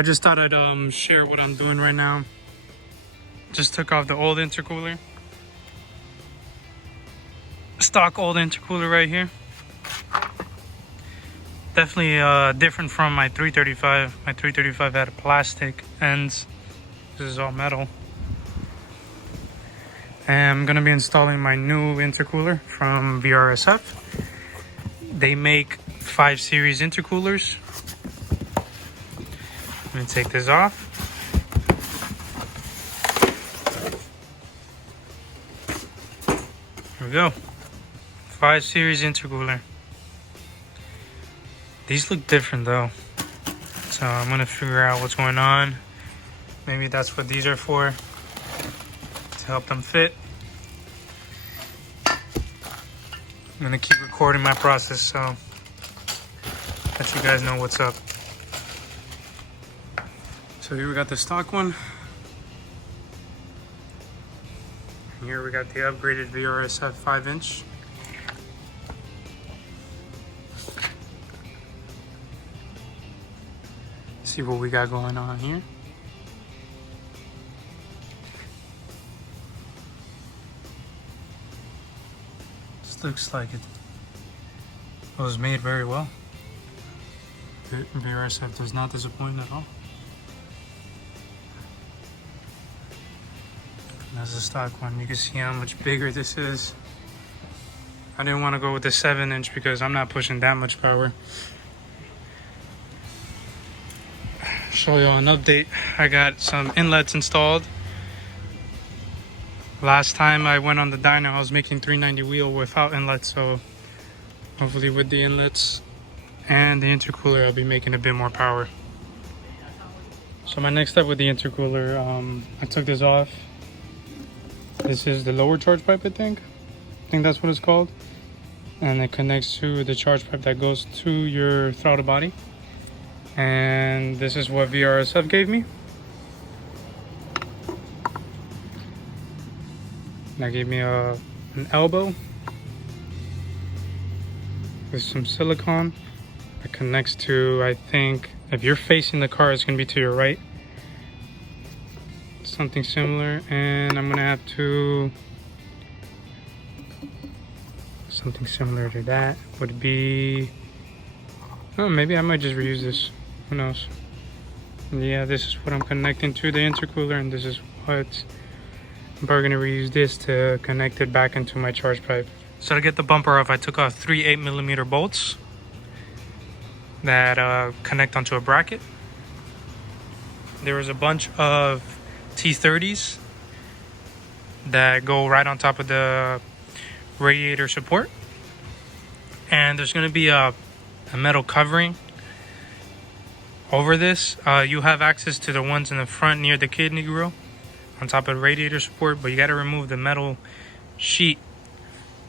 I just thought I'd share what I'm doing right now. Just took off the old intercooler. Stock old intercooler right here. Definitely different from my 335. My 335 had plastic ends. This is all metal. And I'm gonna be installing my new intercooler from Vrsf. They make 5 series intercoolers. I'm gonna take this off. Here we go. 5 series intercooler. These look different though. So I'm gonna figure out what's going on. Maybe that's what these are for, to help them fit. I'm gonna keep recording my process so let you guys know what's up. So here we got the stock one. And here we got the upgraded Vrsf 5-inch. See what we got going on here. This looks like it was made very well. Vrsf does not disappoint at all. That's the stock one. You can see how much bigger this is. I didn't want to go with the 7-inch because I'm not pushing that much power. Show you an update. I got some inlets installed. Last time I went on the dyno, I was making 390 wheel without inlets, so hopefully with the inlets and the intercooler I'll be making a bit more power. So my next step with the intercooler, I took this off. This is the lower charge pipe, I think that's what it's called, and it connects to the charge pipe that goes to your throttle body. And this is what Vrsf gave me. That gave me an elbow with some silicone that connects to, I think, if you're facing the car, it's gonna be to your right. Something similar, and I'm gonna have to, something similar to that would be, oh, maybe I might just reuse this. Who knows? Yeah, this is what I'm connecting to the intercooler, and this is what I'm probably gonna reuse this to connect it back into my charge pipe. So to get the bumper off, I took off 3 8mm bolts that connect onto a bracket. There was a bunch of T30s that go right on top of the radiator support, and there's gonna be a metal covering over this. You have access to the ones in the front near the kidney grill on top of the radiator support, but you got to remove the metal sheet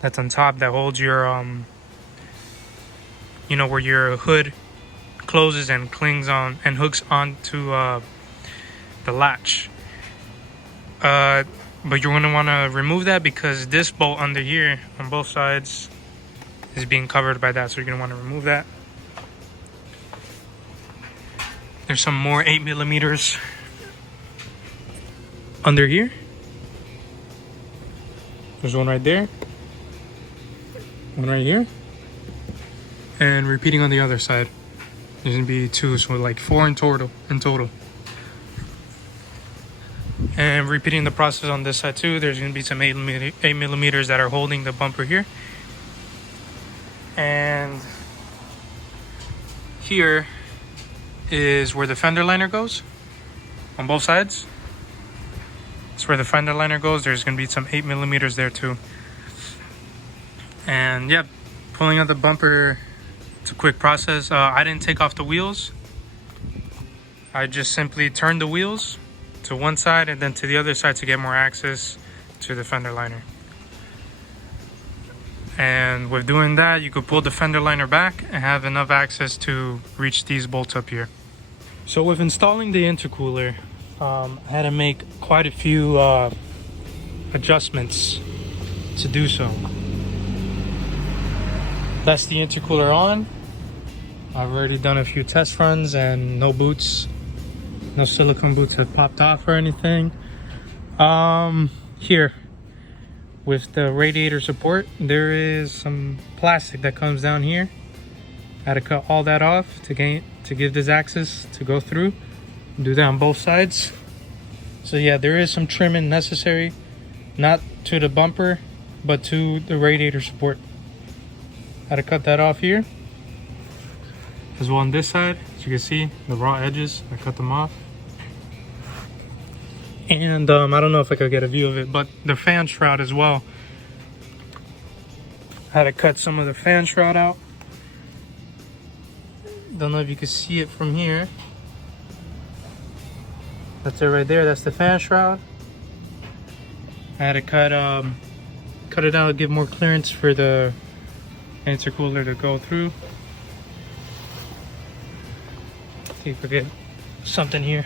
that's on top that holds your you know, where your hood closes and clings on and hooks onto the latch. But you're going to want to remove that because this bolt under here on both sides is being covered by that, so you're going to want to remove that. There's some more 8mm under here. There's one right there, one right here, and repeating on the other side. There's gonna be 2, so like 4 in total. And repeating the process on this side too. There's gonna be some 8mm that are holding the bumper here, and here is where the fender liner goes on both sides. It's where the fender liner goes. There's gonna be some 8mm there too. And yeah, pulling out the bumper, it's a quick process. I didn't take off the wheels. I just simply turned the wheels to one side and then to the other side to get more access to the fender liner. And with doing that, you could pull the fender liner back and have enough access to reach these bolts up here. So with installing the intercooler, I had to make quite a few adjustments to do so. That's the intercooler on. I've already done a few test runs and no boots No silicone boots have popped off or anything. Here with the radiator support, there is some plastic that comes down here. I had to cut all that off to give this access to go through. Do that on both sides. So yeah, there is some trimming necessary, not to the bumper, but to the radiator support. I had to cut that off here. As well on this side, as you can see, the raw edges, I cut them off. And I don't know if I could get a view of it, but the fan shroud as well. I had to cut some of the fan shroud out. Don't know if you can see it from here. That's it right there, that's the fan shroud. I had to cut it out, give more clearance for the intercooler to go through. See if we get something here.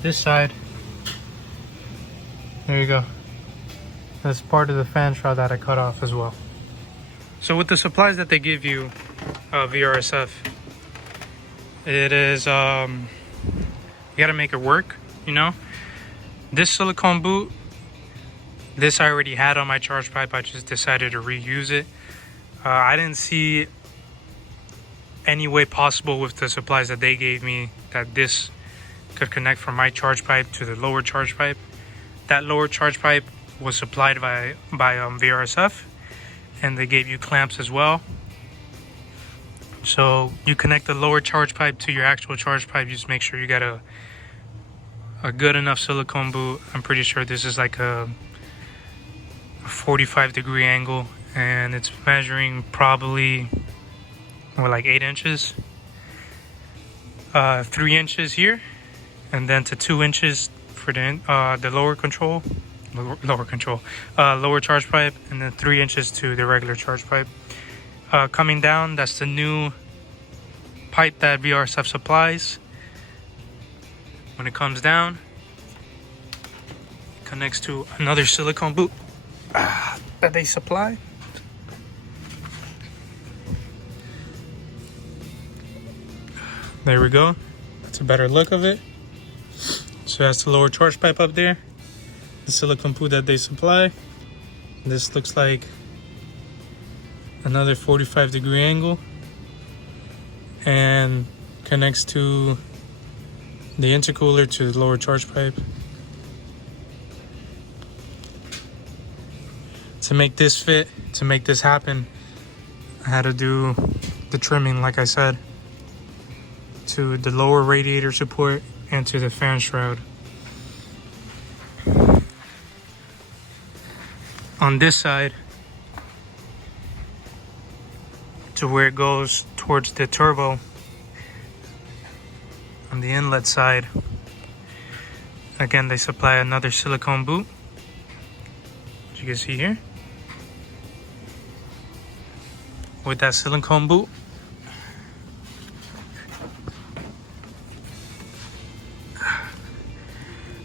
This side, there you go. That's part of the fan shroud that I cut off as well. So with the supplies that they give you, Vrsf, it is you gotta make it work, you know. This silicone boot, this I already had on my charge pipe. I just decided to reuse it. I didn't see any way possible with the supplies that they gave me that this could connect from my charge pipe to the lower charge pipe. That lower charge pipe was supplied by Vrsf, and they gave you clamps as well. So you connect the lower charge pipe to your actual charge pipe. You just make sure you got a good enough silicone boot. I'm pretty sure this is like a 45-degree angle, and it's measuring probably like 8 inches, 3 inches here, and then to 2 inches for the lower charge pipe, and then 3 inches to the regular charge pipe. Coming down, that's the new pipe that Vrsf supplies. When it comes down, it connects to another silicone boot that they supply. There we go. That's a better look of it. So that's the lower charge pipe up there, the silicone boot that they supply. This looks like another 45-degree angle, and connects to the intercooler to the lower charge pipe. To make this fit, to make this happen, I had to do the trimming, like I said, to the lower radiator support and to the fan shroud. On this side, to where it goes towards the turbo, on the inlet side, again they supply another silicone boot, as you can see here. With that silicone boot,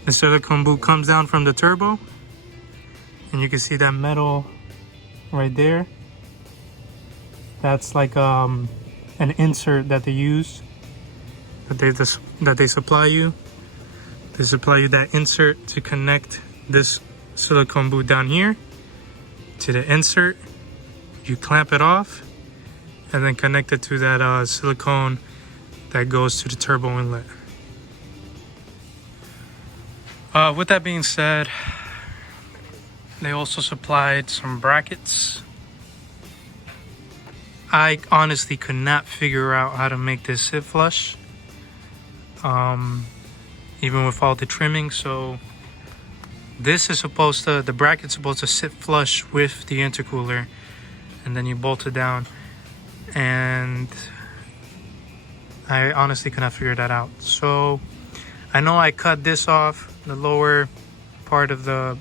the silicone boot comes down from the turbo, and you can see that metal right there. That's like an insert that they use, that they supply you. They supply you that insert to connect this silicone boot down here to the insert. You clamp it off and then connect it to that silicone that goes to the turbo inlet. With that being said, they also supplied some brackets. I honestly could not figure out how to make this sit flush, even with all the trimming. So this is supposed to, the bracket's supposed to sit flush with the intercooler, and then you bolt it down. And I honestly could not figure that out. So I know I cut this off, the lower part of the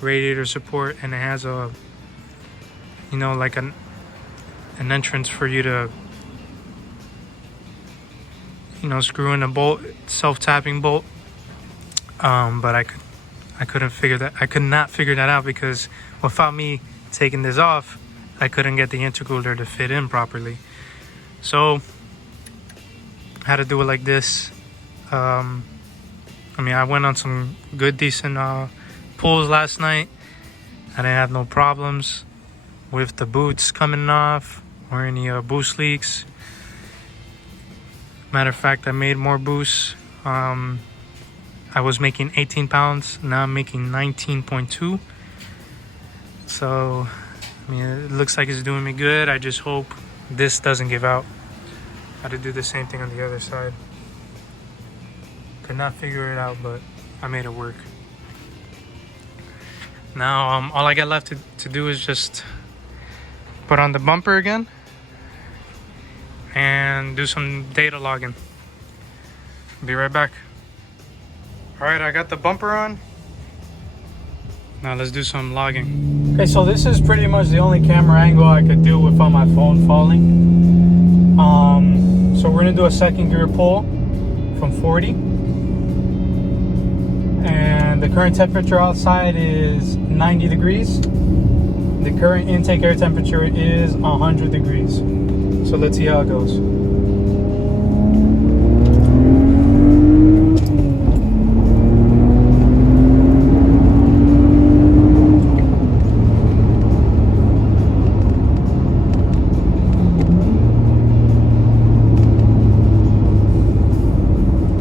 radiator support, and it has a, you know, like an entrance for you to, you know, screw in a bolt, self-tapping bolt. But I couldn't figure that. I could not figure that out, because without me taking this off, I couldn't get the intercooler to fit in properly. So I had to do it like this. I mean, I went on some good, decent pulls last night. I didn't have no problems with the boots coming off or any boost leaks. Matter of fact, I made more boosts. I was making 18 pounds. Now I'm making 19.2. So, I mean, it looks like it's doing me good. I just hope this doesn't give out. I had to do the same thing on the other side. Could not figure it out, but I made it work. Now, all I got left to do is just put on the bumper again and do some data logging. Be right back. All right, I got the bumper on. Now let's do some logging. Okay, so this is pretty much the only camera angle I could do without my phone falling. So we're gonna do a second gear pull from 40. And the current temperature outside is 90 degrees. The current intake air temperature is 100 degrees. So let's see how it goes.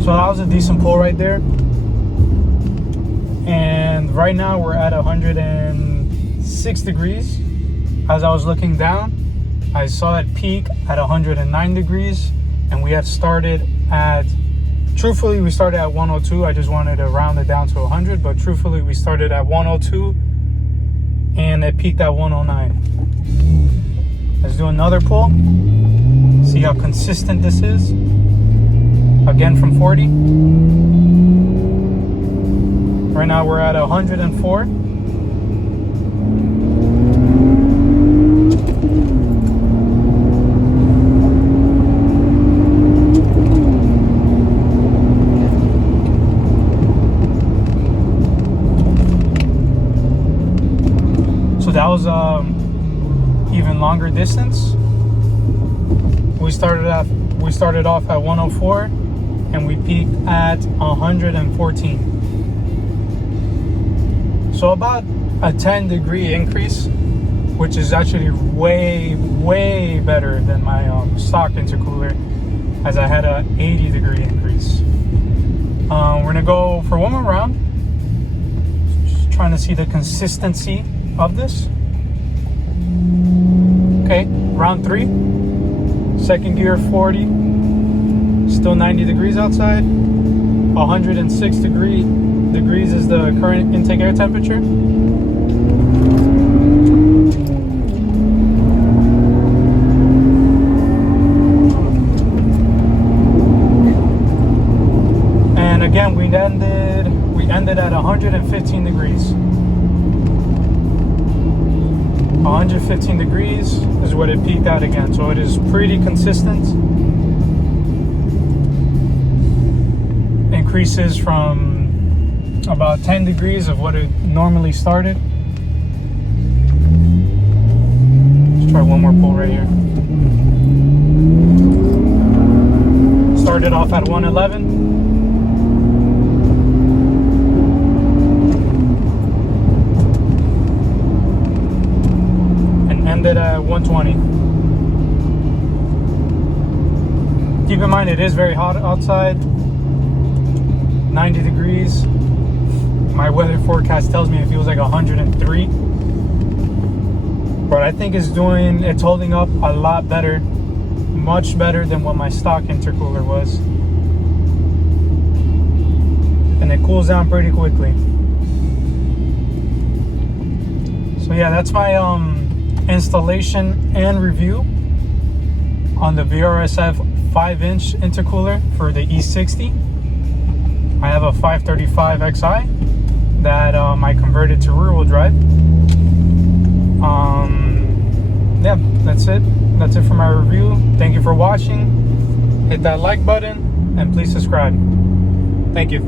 So that was a decent pull right there. And right now we're at 106 degrees. As I was looking down, I saw it peak at 109 degrees, and we had started at, truthfully, we started at 102. I just wanted to round it down to 100, but truthfully, we started at 102 and it peaked at 109. Let's do another pull. See how consistent this is. Again from 40. Right now we're at 104. So that was even longer distance. We started off at 104 and we peaked at 114. So about a 10-degree increase, which is actually way better than my stock intercooler, as I had a 80-degree increase. We're gonna go for one more round, just trying to see the consistency of this. Okay, round 3, second gear 40, still 90 degrees outside, 106 degrees is the current intake air temperature. And again, we ended at 115 degrees. 115 degrees is what it peaked at again, so it is pretty consistent. Increases from about 10 degrees of what it normally started. Let's try one more pull right here. Started off at 111. And ended at 120. Keep in mind it is very hot outside. 90 degrees. My weather forecast tells me it feels like 103. But I think it's holding up a lot better, much better than what my stock intercooler was. And it cools down pretty quickly. So yeah, that's my installation and review on the Vrsf 5-inch intercooler for the e60. I have a 535xi that I converted to rear-wheel drive. Yeah, that's it. That's it for my review. Thank you for watching. Hit that like button and please subscribe. Thank you.